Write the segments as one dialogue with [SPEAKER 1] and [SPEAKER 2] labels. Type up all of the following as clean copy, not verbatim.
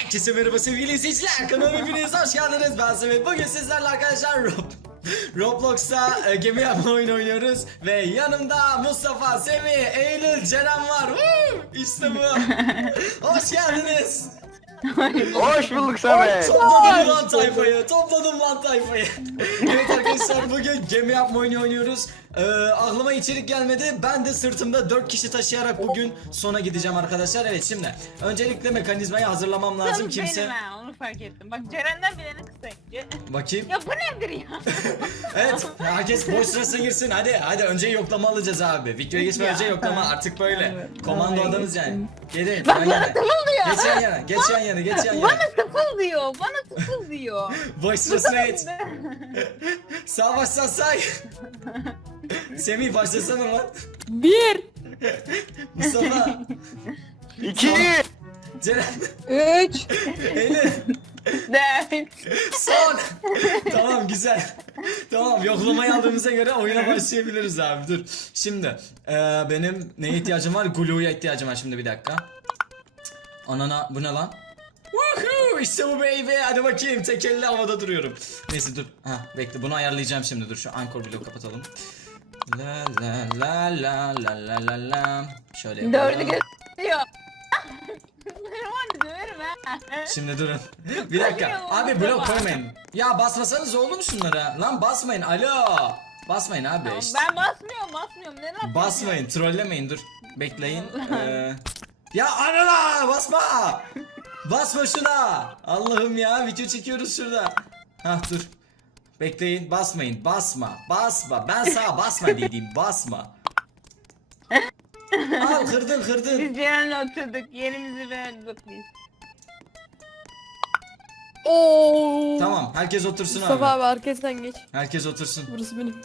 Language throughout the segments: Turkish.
[SPEAKER 1] Herkese merhaba sevgili izleyiciler, kanalıma hepiniz hoş geldiniz. Ben Samet. Bugün sizlerle arkadaşlar Roblox'ta gemi yapma oyunu oynuyoruz. Ve yanımda Mustafa, Semih, Eylül, Ceren var. İşte bu. Hoş geldiniz.
[SPEAKER 2] Hoş bulduk Samet.
[SPEAKER 1] Topladım lan tayfayı. Evet arkadaşlar, bugün gemi yapma oyunu oynuyoruz. Aklıma içerik gelmedi. Ben de sırtımda 4 kişi taşıyarak bugün sona gideceğim arkadaşlar. Evet, şimdi öncelikle mekanizmayı hazırlamam lazım.
[SPEAKER 3] Canım
[SPEAKER 1] Kimse...
[SPEAKER 3] benim ha, onu fark ettim. Bak Ceren'den bileni kısayınca.
[SPEAKER 1] Bakayım.
[SPEAKER 3] Ya bu nedir ya?
[SPEAKER 1] Evet, herkes boş sırasına girsin. Hadi önce yoklama alacağız abi. Videoya geçmeden önce yoklama, artık böyle.
[SPEAKER 3] Evet,
[SPEAKER 1] Komando
[SPEAKER 3] vallahi
[SPEAKER 1] adamız yani. Gelin.
[SPEAKER 3] Bak
[SPEAKER 1] yan
[SPEAKER 3] bana
[SPEAKER 1] yana.
[SPEAKER 3] tıfıl diyor.
[SPEAKER 1] Geç yan yana. Geç yan yana. Geç yan yana.
[SPEAKER 3] Bana tıfıl diyor. Bana tıfıl diyor.
[SPEAKER 1] Boş sırasına geç. Sağ baştan say. Semih başlasana lan.
[SPEAKER 4] 1
[SPEAKER 1] Mustafa.
[SPEAKER 2] 2
[SPEAKER 1] Ceren.
[SPEAKER 4] 3
[SPEAKER 1] Eylül.
[SPEAKER 3] 4.
[SPEAKER 1] Son. Tamam, güzel. Tamam, yoklamayı aldığımıza göre oyuna başlayabiliriz abi. Dur. Şimdi benim neye ihtiyacım var? Glue'ya ihtiyacım var. Şimdi bir dakika. Anana, bu ne lan? Woohoo! İşte bu baby. Hadi bakayım, tek elle havada duruyorum. Neyse dur. Ha, bekle, bunu ayarlayacağım şimdi. Dur, şu Anchor bloğu kapatalım. La la la la la la la la. Şöyle yapalım.
[SPEAKER 3] 4'ü gösteriyor. Benim anne döverim ha.
[SPEAKER 1] Şimdi durun. Bir dakika. Abi blok koymayın. Ya basmasanız oğlum şunlara. Lan basmayın. Alo. Basmayın abi
[SPEAKER 3] Tamam,
[SPEAKER 1] işte.
[SPEAKER 3] ben basmıyorum. Ne yapayım?
[SPEAKER 1] Basmayın. Trollemeyin. Dur. Bekleyin. Ya anana basma. Basma şuna. Allah'ım ya, video çekiyoruz şurada. Hah, dur. Bekleyin. Basmayın. Basma. Ben sana basma dediğim. Basma. Al, kırdın.
[SPEAKER 3] Biz Ceren'le oturduk. Yerimizi beğendik biz.
[SPEAKER 4] Oo.
[SPEAKER 1] Tamam, herkes otursun
[SPEAKER 4] Mustafa
[SPEAKER 1] abi.
[SPEAKER 4] abi arkasından geç.
[SPEAKER 1] Herkes otursun.
[SPEAKER 4] Burası benim.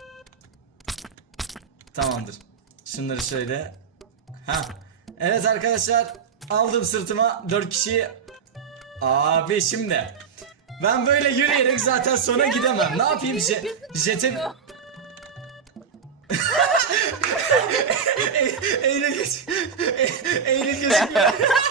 [SPEAKER 1] Tamamdır. Şunları şöyle. Ha. Evet arkadaşlar, aldım sırtıma 4 kişi. Abi şimdi ben böyle yürüyerek zaten sona gidemem. Ne yapayım? Jete... Eylül geç. Eylül gözüküyor.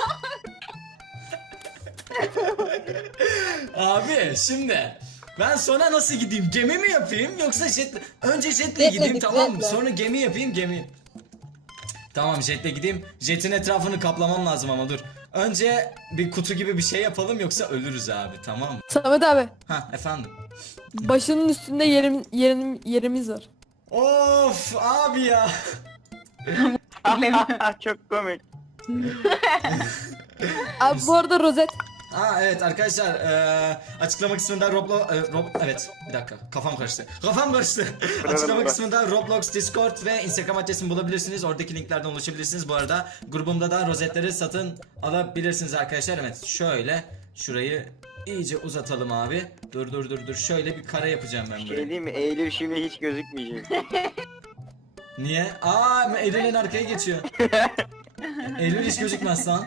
[SPEAKER 1] Abi şimdi ben sona nasıl gideyim? Gemi mi yapayım yoksa jetle? Önce jetle gideyim, tamam mı? Sonra gemi yapayım, gemi. Tamam, jetle gideyim. Jetin etrafını kaplaman lazım ama dur. Önce bir kutu gibi bir şey yapalım, yoksa ölürüz abi, tamam mı?
[SPEAKER 4] Samet abi
[SPEAKER 1] Ha, efendim.
[SPEAKER 4] başının üstünde yerimiz var.
[SPEAKER 1] Of abi ya.
[SPEAKER 2] Çok komik.
[SPEAKER 4] Abi bu arada rozet.
[SPEAKER 1] Ha evet arkadaşlar, açıklama kısmında evet, bir dakika, kafam karıştı. Açıklama kısmında Roblox, Discord ve Instagram adresimi bulabilirsiniz. Oradaki linklerden ulaşabilirsiniz. Bu arada grubumda da rozetleri satın alabilirsiniz arkadaşlar. Evet, şöyle şurayı iyice uzatalım abi. Dur. Şöyle bir kare yapacağım ben
[SPEAKER 2] Şey
[SPEAKER 1] böyle.
[SPEAKER 2] diyeyim mi? Eylül şimdi hiç gözükmeyecek.
[SPEAKER 1] Niye? Aa, Eylül'ün arkaya geçiyor. Eylül hiç gözükmez lan.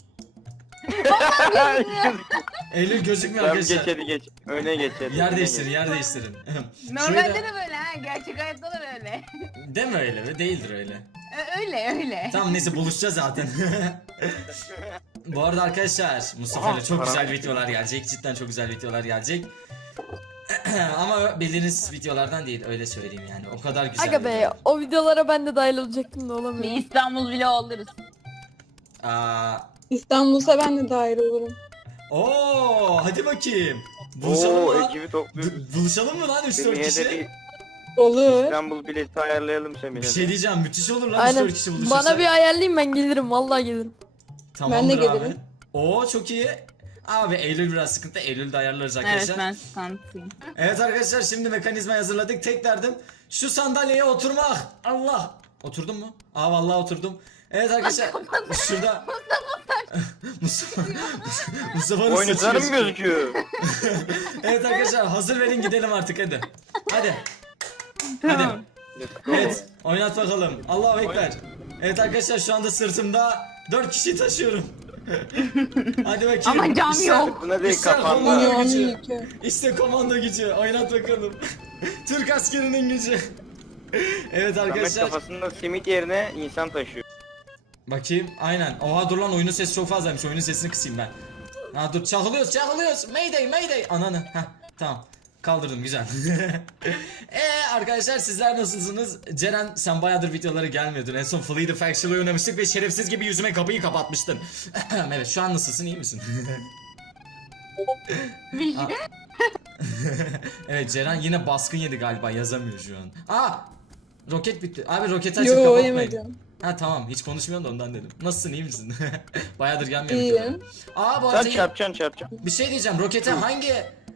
[SPEAKER 1] Eylül gözükmüyor
[SPEAKER 2] Tamam,
[SPEAKER 1] arkadaşlar.
[SPEAKER 2] geç hadi geç. Öne geç hadi.
[SPEAKER 1] Yer
[SPEAKER 2] öne
[SPEAKER 1] değiştirin,
[SPEAKER 2] geç.
[SPEAKER 1] yer değiştirin.
[SPEAKER 3] Normalde
[SPEAKER 1] Şöyle-
[SPEAKER 3] de böyle ha. Gerçek hayatta da böyle.
[SPEAKER 1] Deme öyle be, değildir öyle.
[SPEAKER 3] Öyle.
[SPEAKER 1] Tamam, neyse, buluşacağız zaten. Bu arada arkadaşlar, Mustafa ile çok güzel videolar gelecek. Cidden çok güzel videolar gelecek. Ama bildiğiniz videolardan değil, öyle söyleyeyim yani. O kadar güzel.
[SPEAKER 4] Aga be,
[SPEAKER 1] videolar.
[SPEAKER 4] o videolara ben de dahil olacaktım da
[SPEAKER 3] Bir
[SPEAKER 4] olamıyorum.
[SPEAKER 3] İstanbul bile oluruz.
[SPEAKER 1] Aa,
[SPEAKER 5] İstanbul'sa ben de dahil olurum.
[SPEAKER 1] hadi bakayım. Buluşalım
[SPEAKER 2] Oo,
[SPEAKER 1] mı lan?
[SPEAKER 2] ekibi topluyoruz.
[SPEAKER 1] Buluşalım mı lan 3-4
[SPEAKER 2] Semih'e de
[SPEAKER 1] kişi?
[SPEAKER 2] bir
[SPEAKER 5] Olur.
[SPEAKER 2] İstanbul bileti ayarlayalım Semih'e
[SPEAKER 1] Bir
[SPEAKER 2] de.
[SPEAKER 1] şey diyeceğim, müthiş olur lan
[SPEAKER 4] Aynen.
[SPEAKER 1] 3-4 kişi buluşursa.
[SPEAKER 4] Bana bir ayarlayın, ben gelirim, vallahi gelirim.
[SPEAKER 1] Tamamdır
[SPEAKER 5] Ben de
[SPEAKER 1] abi.
[SPEAKER 5] gelirim.
[SPEAKER 1] Oo, çok iyi. Abi Eylül biraz sıkıntı. Eylül'de ayarlarız
[SPEAKER 3] Evet,
[SPEAKER 1] arkadaşlar.
[SPEAKER 3] ben sıkıntıyım.
[SPEAKER 1] Evet arkadaşlar, şimdi mekanizmayı hazırladık. Tek derdim şu sandalyeye oturmak. Allah. Oturdun mu? Aa, vallahi oturdum. Evet arkadaşlar, şurada Mustafa'nın saçı
[SPEAKER 2] Boynuzlarım
[SPEAKER 1] gözüküyor.
[SPEAKER 2] gözüküyor.
[SPEAKER 1] Evet arkadaşlar, hazır verin, gidelim artık, hadi. Hadi.
[SPEAKER 3] Tamam.
[SPEAKER 1] Evet, oynat bakalım. Allahu Ekber. Evet arkadaşlar, şu anda sırtımda 4 kişi taşıyorum. Hadi bakayım.
[SPEAKER 3] Ama cam
[SPEAKER 1] İşte-
[SPEAKER 3] yok.
[SPEAKER 2] Buna değil
[SPEAKER 1] İşte
[SPEAKER 2] kafanda.
[SPEAKER 1] komando
[SPEAKER 5] Onu
[SPEAKER 1] gücü.
[SPEAKER 5] yıkıyor.
[SPEAKER 1] İşte komando gücü. Oynat bakalım. Türk askerinin gücü. Evet
[SPEAKER 2] Samet
[SPEAKER 1] arkadaşlar.
[SPEAKER 2] kafasında simit yerine insan taşıyor.
[SPEAKER 1] Bakayım, aynen. Oha, dur lan, oyunun sesi çok fazlaymış. Oyunun sesini kısayım ben. Ha dur çakılıyoruz. Mayday. Ananı. Heh tamam. Kaldırdım güzel. Arkadaşlar sizler nasılsınız? Ceren sen bayağıdır videolara gelmiyordun. En son Flee the Faction'la oynamıştık ve şerefsiz gibi yüzüme kapıyı kapatmıştın. Evet şu an nasılsın, iyi misin? Evet Ceren yine baskın yedi galiba, yazamıyor şu an. Roket bitti. Abi roketi açıp
[SPEAKER 5] Yo
[SPEAKER 1] kapatmayın.
[SPEAKER 5] yemedim.
[SPEAKER 1] Ha tamam, hiç konuşmuyorsun da ondan dedim. Nasılsın, iyi misin? Bayağıdır gelmiyor
[SPEAKER 5] İyiyim.
[SPEAKER 1] videolara. Bu
[SPEAKER 2] Sen
[SPEAKER 1] arada
[SPEAKER 2] çarpacaksın.
[SPEAKER 1] bir şey diyeceğim. Rokete hangi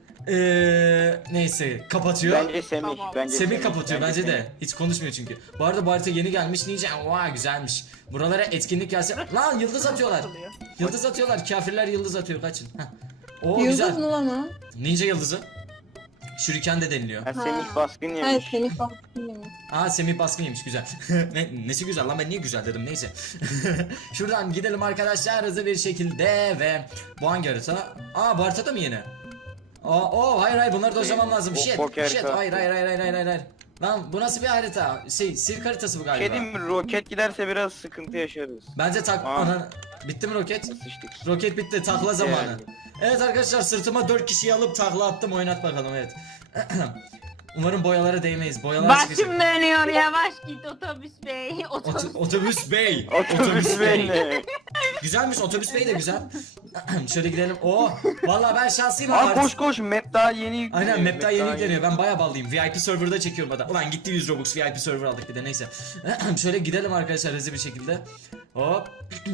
[SPEAKER 1] neyse kapatıyor.
[SPEAKER 2] Bence Semih.
[SPEAKER 3] Tamam.
[SPEAKER 2] Bence
[SPEAKER 1] Semih kapatıyor bence
[SPEAKER 2] Semih.
[SPEAKER 1] de. Hiç konuşmuyor çünkü. Bu arada bu harita yeni gelmiş. Nice. Vay güzelmiş. Buralara etkinlik gelse. Lan yıldız atıyorlar.
[SPEAKER 3] Atılıyor.
[SPEAKER 1] Yıldız atıyorlar. Kafirler yıldız atıyor. Kaçın. Heh. Oo
[SPEAKER 5] Yıldız
[SPEAKER 1] güzel.
[SPEAKER 5] mı lan o?
[SPEAKER 1] Ninja yıldızı. Şuriken de deniliyor.
[SPEAKER 2] Ha, Semih baskın
[SPEAKER 5] Hayır
[SPEAKER 2] yemiş.
[SPEAKER 5] Semih baktım yemiş.
[SPEAKER 1] Semih baskın yemiş, güzel. Nesi güzel lan, ben niye güzel dedim, neyse. Şuradan gidelim arkadaşlar hızlı bir şekilde ve bu hangi harita? Bu harita da mı yeni? Hayır bunları da özlemem lazım.
[SPEAKER 2] O
[SPEAKER 1] Shit.
[SPEAKER 2] poker kart.
[SPEAKER 1] Hayır. Lan bu nasıl bir harita? Sirk haritası bu galiba.
[SPEAKER 2] Şey diyeyim mi? Roket giderse biraz sıkıntı yaşarız.
[SPEAKER 1] Bence
[SPEAKER 2] Aa.
[SPEAKER 1] bitti mi roket?
[SPEAKER 2] Sıçtık.
[SPEAKER 1] Roket bitti, takla zamanı.
[SPEAKER 2] Yani.
[SPEAKER 1] Evet arkadaşlar sırtıma 4 kişiyi alıp takla attım, oynat bakalım evet. Umarım boyalara değmeyiz. Boyalar çıkacak.
[SPEAKER 3] Başım dönüyor, yavaş git otobüs bey.
[SPEAKER 1] Otobüs bey.
[SPEAKER 2] Otobüs benimle.
[SPEAKER 1] Güzelmiş, otobüs bey de güzel. Şöyle gidelim. Vallahi ben şanslıyım
[SPEAKER 2] Koş map daha yeni yükleniyor.
[SPEAKER 1] Aynen map daha yeni yükleniyor. Ben bayağı ballıyım. VIP server'da çekiyorum adam. Ulan gitti 100 Robux, VIP server aldık bir de, neyse. Şöyle gidelim arkadaşlar hızlı bir şekilde. Hop.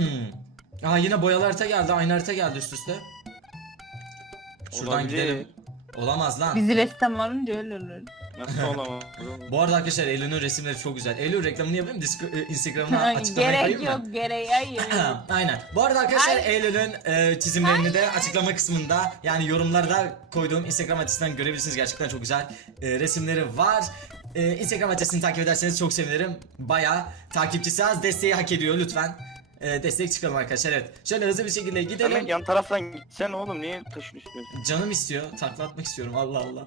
[SPEAKER 1] Yine boyalı harita geldi. Aynı harita geldi üst üste. Şuradan
[SPEAKER 2] Olabilir.
[SPEAKER 1] gidelim. Olamaz lan.
[SPEAKER 3] Bizi ressam olunca öyle olur.
[SPEAKER 2] Nasıl olamaz?
[SPEAKER 1] Bu arada arkadaşlar Eylül'ün resimleri çok güzel. Eylül reklamını yapayım. Instagram'ına açıklamaya
[SPEAKER 3] Gerek
[SPEAKER 1] koyayım mı?
[SPEAKER 3] yok, hayır.
[SPEAKER 1] Aynen. Bu arada arkadaşlar Eylül'ün çizimlerini de açıklama kısmında, yani yorumlarda koyduğum Instagram adresinden görebilirsiniz. Gerçekten çok güzel resimleri var. Instagram adresini takip ederseniz çok sevinirim. Bayağı takipçisi az, desteği hak ediyor lütfen. Destek çıkalım arkadaşlar, evet. Şöyle hızlı bir şekilde gidelim.
[SPEAKER 2] Hemen yan taraftan gitsen oğlum, niye taşın üstüne?
[SPEAKER 1] Canım istiyor. Takla atmak istiyorum. Allah Allah.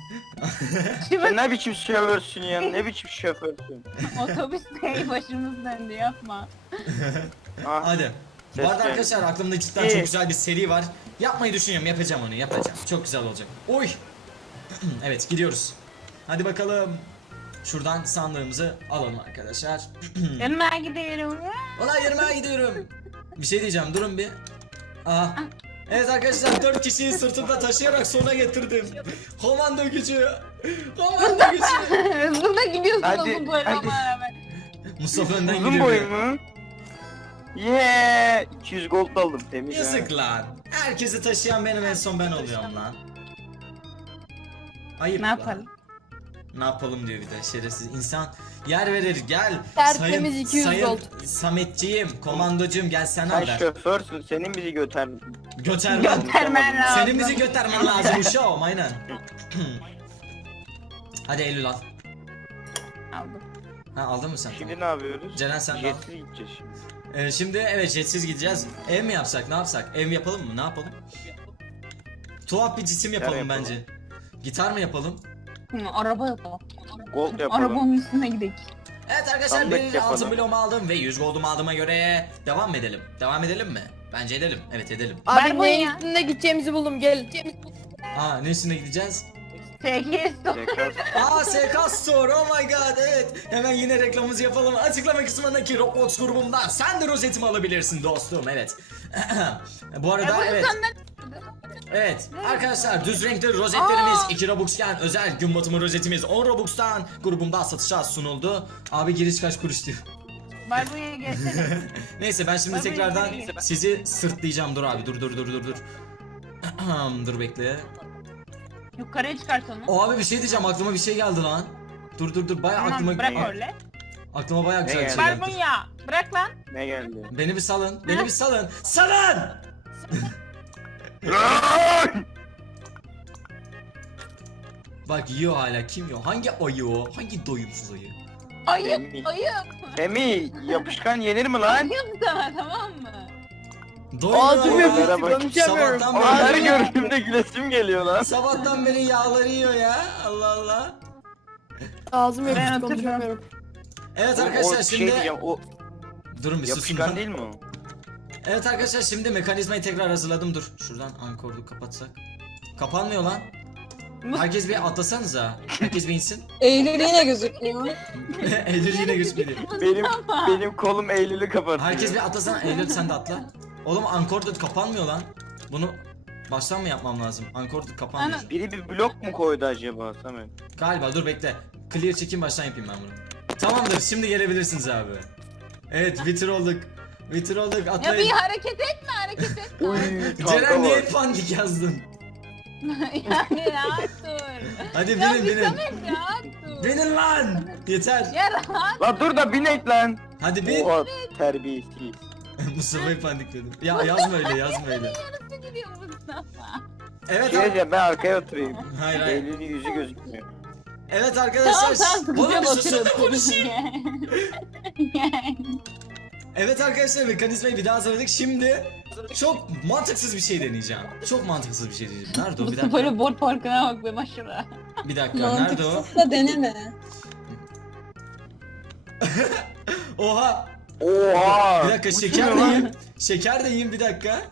[SPEAKER 2] Sen ne biçim şoförsün ya? Ne biçim şoförsün?
[SPEAKER 3] Otobüs bey başımız döndü, yapma.
[SPEAKER 1] Hadi. Bu arada arkadaşlar aklımda cidden çok güzel bir seri var. Yapmayı düşünüyorum. Yapacağım onu. Yapacağım. Çok güzel olacak. Oy. Evet gidiyoruz. Hadi bakalım. Şuradan sandığımızı alalım arkadaşlar.
[SPEAKER 3] Yanına gidiyorum.
[SPEAKER 1] Valla yerime gidiyorum. Bir şey diyeceğim, durun bir. Evet arkadaşlar 4 kişiyi sırtımda taşıyarak sona getirdim. Komando gücü. Komando gücü.
[SPEAKER 3] Hızlı da gidiyorsun
[SPEAKER 2] Hadi,
[SPEAKER 3] uzun boylu
[SPEAKER 2] hadi.
[SPEAKER 3] ama rağmen.
[SPEAKER 1] Mustafa önden
[SPEAKER 2] Uzun
[SPEAKER 1] gidiyor.
[SPEAKER 2] boy mu? Yeah! 200 gold aldım, temiz ha.
[SPEAKER 1] Yazık lan. Herkesi taşıyan benim, en son ben oluyorum lan. Ayıp
[SPEAKER 3] Ne
[SPEAKER 1] lan.
[SPEAKER 3] yapalım?
[SPEAKER 1] Ne yapalım diyor bir de şerefsiz insan. Yer verir gel.
[SPEAKER 4] Tertemiz 200 gold.
[SPEAKER 1] Sametciğim, komandocuğum gel sen
[SPEAKER 2] Sen
[SPEAKER 1] haber.
[SPEAKER 2] şoförsün, senin bizi götür.
[SPEAKER 1] Götermen.
[SPEAKER 3] Göstermen lazım.
[SPEAKER 1] Senin bizi götürmen lazım uşağım aynen. Hadi Eylül al.
[SPEAKER 3] Aldım.
[SPEAKER 1] Aldın mı sen?
[SPEAKER 2] Şimdi ne yapıyoruz?
[SPEAKER 1] Ceren sen de al.
[SPEAKER 2] Jetsiz gideceğiz şimdi.
[SPEAKER 1] Şimdi evet jetsiz gideceğiz. Ev mi yapsak, ne yapsak? Ev yapalım mı, ne yapalım? Tuhaf bir cisim yapalım
[SPEAKER 2] yapalım.
[SPEAKER 1] bence. Gitar mı yapalım?
[SPEAKER 3] Araba yapalım.
[SPEAKER 2] Gold yapalım.
[SPEAKER 3] Arabanın üstüne gidelim.
[SPEAKER 1] Evet arkadaşlar
[SPEAKER 2] Sandık
[SPEAKER 1] bir
[SPEAKER 2] yapalım.
[SPEAKER 1] altın bloğumu aldım ve 100 goldumu aldığıma göre devam mı edelim? Devam edelim mi? Bence edelim. Evet edelim.
[SPEAKER 3] Ver
[SPEAKER 4] Abi
[SPEAKER 3] bunu
[SPEAKER 4] neyin
[SPEAKER 3] ya.
[SPEAKER 4] üstünde gideceğimizi buldum, gel.
[SPEAKER 1] Ne üstüne gideceğiz?
[SPEAKER 3] Sevgili
[SPEAKER 2] Jekas.
[SPEAKER 1] SK Store, oh my god, evet. Hemen yine reklamımızı yapalım. Açıklama kısmındaki Roblox grubumdan sen de rozetimi alabilirsin dostum, evet. Bu arada evet. Evet arkadaşlar düz renkli rozetlerimiz 2 Robux'ken özel gün batımı rozetimiz 10 Robux'tan grubumda satışa sunuldu. Abi giriş kaç kuruş diyor.
[SPEAKER 3] Barbunya gelsene.
[SPEAKER 1] Neyse ben şimdi tekrardan sizi sırtlayacağım, dur abi dur. Dur bekle.
[SPEAKER 3] Yukarıya çıkartalım.
[SPEAKER 1] Abi bir şey diyeceğim, aklıma bir şey geldi lan. Dur bayağı
[SPEAKER 3] Tamam,
[SPEAKER 1] aklıma
[SPEAKER 3] bırak öyle.
[SPEAKER 1] aklıma bayağı güzel bir şey
[SPEAKER 2] geldi?
[SPEAKER 1] geldi.
[SPEAKER 3] Barbunya bırak lan.
[SPEAKER 2] Ne geldi?
[SPEAKER 1] Beni bir salın. Beni bir salın. Salın! Bak yiyor hala. Kim yiyor? Hangi ayı o? Hangi doyumsuz ayı?
[SPEAKER 3] Ayıp ayıp.
[SPEAKER 2] Emi yapışkan yenir mi lan?
[SPEAKER 3] Ayıp sana, tamam mı?
[SPEAKER 4] Ağzım
[SPEAKER 1] Doymuyor ya.
[SPEAKER 4] yapıştı, konuşamıyorum.
[SPEAKER 1] Sabahtan
[SPEAKER 2] Onları
[SPEAKER 1] beri,
[SPEAKER 2] gördüğümde gülesim geliyor lan.
[SPEAKER 1] sabahtan beri yağları yiyor ya. Allah Allah.
[SPEAKER 4] Ağzım
[SPEAKER 3] Ben
[SPEAKER 4] yapıştı,
[SPEAKER 3] hatırlıyorum.
[SPEAKER 4] konuşamıyorum.
[SPEAKER 1] Evet
[SPEAKER 2] O
[SPEAKER 1] arkadaşlar
[SPEAKER 2] şey
[SPEAKER 1] şimdi
[SPEAKER 2] diyeceğim, o
[SPEAKER 1] durun bir susun.
[SPEAKER 2] yapışkan değil mi o?
[SPEAKER 1] Evet arkadaşlar şimdi mekanizmayı tekrar hazırladım. Dur şuradan ankordu kapatsak. Kapanmıyor lan. Herkes bir atlasanıza. Herkes bir insin.
[SPEAKER 5] Eylül yine gözükmüyor.
[SPEAKER 1] Eylül yine gözükmedi.
[SPEAKER 2] Benim kolum Eylül'ü kapatıyor.
[SPEAKER 1] Herkes bir atlasana. Eylül sen de atla. Oğlum ankordu kapanmıyor lan. Bunu baştan mı yapmam lazım? Ankordu kapanmıyor.
[SPEAKER 2] Biri bir blok mu koydu acaba Samet?
[SPEAKER 1] Galiba dur bekle. Clear çekeyim baştan yapayım ben bunu. Tamamdır şimdi gelebilirsiniz abi. Evet bitir olduk. Bitir olduk
[SPEAKER 3] Ya bir
[SPEAKER 1] atlayın.
[SPEAKER 3] hareket etme hareket etme.
[SPEAKER 2] Uy
[SPEAKER 1] Ceren
[SPEAKER 2] kanka
[SPEAKER 1] niye
[SPEAKER 2] bak.
[SPEAKER 1] pandik yazdın?
[SPEAKER 3] Yani rahat dur.
[SPEAKER 1] Hadi
[SPEAKER 3] Ya
[SPEAKER 1] binin
[SPEAKER 3] bir
[SPEAKER 1] binin.
[SPEAKER 3] Samet rahat dur.
[SPEAKER 1] Binin lan. Yeter.
[SPEAKER 3] Ya rahat.
[SPEAKER 2] La dur da binek lan.
[SPEAKER 1] Hadi bin.
[SPEAKER 2] Oha terbiyesiz.
[SPEAKER 1] Mustafa'yı panikledim. Ya yazma öyle yazma öyle.
[SPEAKER 3] Yarısı gidiyor Mustafa.
[SPEAKER 1] Evet
[SPEAKER 2] Şey
[SPEAKER 1] abi.
[SPEAKER 2] diyeceğim ben arkaya oturayım.
[SPEAKER 1] Hayır hayır.
[SPEAKER 2] Eylül'ün yüzü gözükmüyor.
[SPEAKER 1] Evet
[SPEAKER 3] Tamam
[SPEAKER 1] arkadaşlar.
[SPEAKER 3] tamam
[SPEAKER 1] Oğlum
[SPEAKER 3] güzel
[SPEAKER 1] bir susun da konuşayım.
[SPEAKER 3] oturuyorsun.
[SPEAKER 1] Evet arkadaşlar mekanizmayı bir daha hazırladık. Şimdi çok mantıksız bir şey deneyeceğim. Çok mantıksız bir şey diyeceğim. Nerede o? Bir
[SPEAKER 3] Mustafa
[SPEAKER 1] dakika.
[SPEAKER 3] böyle bot parkına bak be başına.
[SPEAKER 1] Bir dakika. Nerede o?
[SPEAKER 5] Mantıksız da deneme.
[SPEAKER 1] Oha.
[SPEAKER 2] Oha.
[SPEAKER 1] Bir dakika
[SPEAKER 2] bu
[SPEAKER 1] şeker
[SPEAKER 2] kim
[SPEAKER 1] de
[SPEAKER 2] lan?
[SPEAKER 1] yiyeyim. Şeker de yiyeyim bir dakika.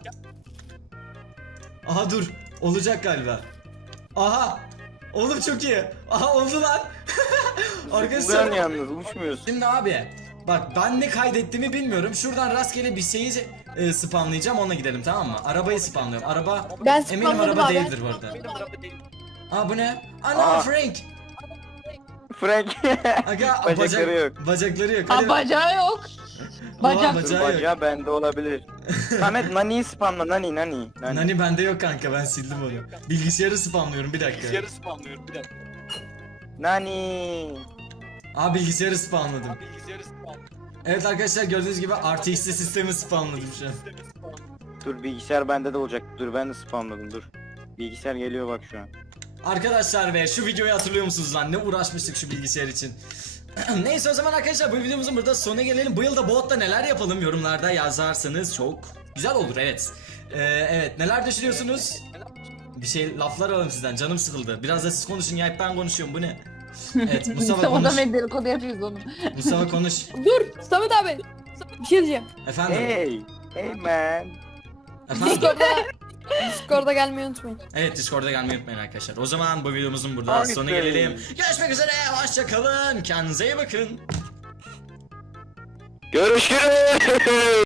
[SPEAKER 1] Aha dur. Olacak galiba. Aha. Oğlum çok iyi. Aha oldu lan. Arkadaşlar.
[SPEAKER 2] Ulan yalnız uçmuyorsun.
[SPEAKER 1] Şimdi abi. Bak ben ne kaydettiğimi bilmiyorum. Şuradan rastgele bir şeyi spamlayacağım onunla gidelim tamam mı? Arabayı spamlıyorum. Araba
[SPEAKER 4] Ben
[SPEAKER 1] eminim
[SPEAKER 4] spamladım
[SPEAKER 1] araba
[SPEAKER 4] abi.
[SPEAKER 1] değildir bu arada. Aa bu ne? Ana
[SPEAKER 2] Aa.
[SPEAKER 1] Frank.
[SPEAKER 2] Frank.
[SPEAKER 1] Aga
[SPEAKER 2] Bacakları yok.
[SPEAKER 1] Bacakları yok. Hadi.
[SPEAKER 3] Ha bacağı yok.
[SPEAKER 1] Oha,
[SPEAKER 3] bacak.
[SPEAKER 1] bacağı yok.
[SPEAKER 2] Bacağı bende olabilir. Samet Nani'yi spamla Nani.
[SPEAKER 1] Nani bende yok kanka ben sildim onu. Bilgisayarı spamlıyorum bir dakika.
[SPEAKER 2] Nani.
[SPEAKER 1] Aa bilgisayarı spamladım. Evet arkadaşlar gördüğünüz gibi RTX'li sistemi spamladım şu an.
[SPEAKER 2] Dur bilgisayar bende de olacak. Dur ben de spamladım dur. Bilgisayar geliyor bak şu an.
[SPEAKER 1] Arkadaşlar ve şu videoyu hatırlıyor musunuz lan? Ne uğraşmıştık şu bilgisayar için. Neyse o zaman arkadaşlar bu videomuzun burada sonuna gelelim. Bu yılda botta neler yapalım yorumlarda yazarsanız çok güzel olur evet. Evet neler düşünüyorsunuz? Bir şey laflar alalım sizden canım sıkıldı. Biraz da siz konuşun ya hep ben konuşuyorum bu ne? Evet Mustafa
[SPEAKER 3] Mustafa
[SPEAKER 1] konuş.
[SPEAKER 3] da ben dedikodu yapıyoruz onu.
[SPEAKER 1] Mustafa konuş.
[SPEAKER 4] Dur Samet abi. Bir şey diyeceğim.
[SPEAKER 1] Efendim.
[SPEAKER 2] Hey man.
[SPEAKER 1] Efendim.
[SPEAKER 4] Discord'a gelmeyi unutmayın.
[SPEAKER 1] Evet Discord'a gelmeyi unutmayın arkadaşlar. O zaman bu videomuzun burada
[SPEAKER 2] Haydi.
[SPEAKER 1] sonuna gelelim. Görüşmek üzere. Hoşça kalın. Kendinize iyi bakın.
[SPEAKER 2] Görüşürüz.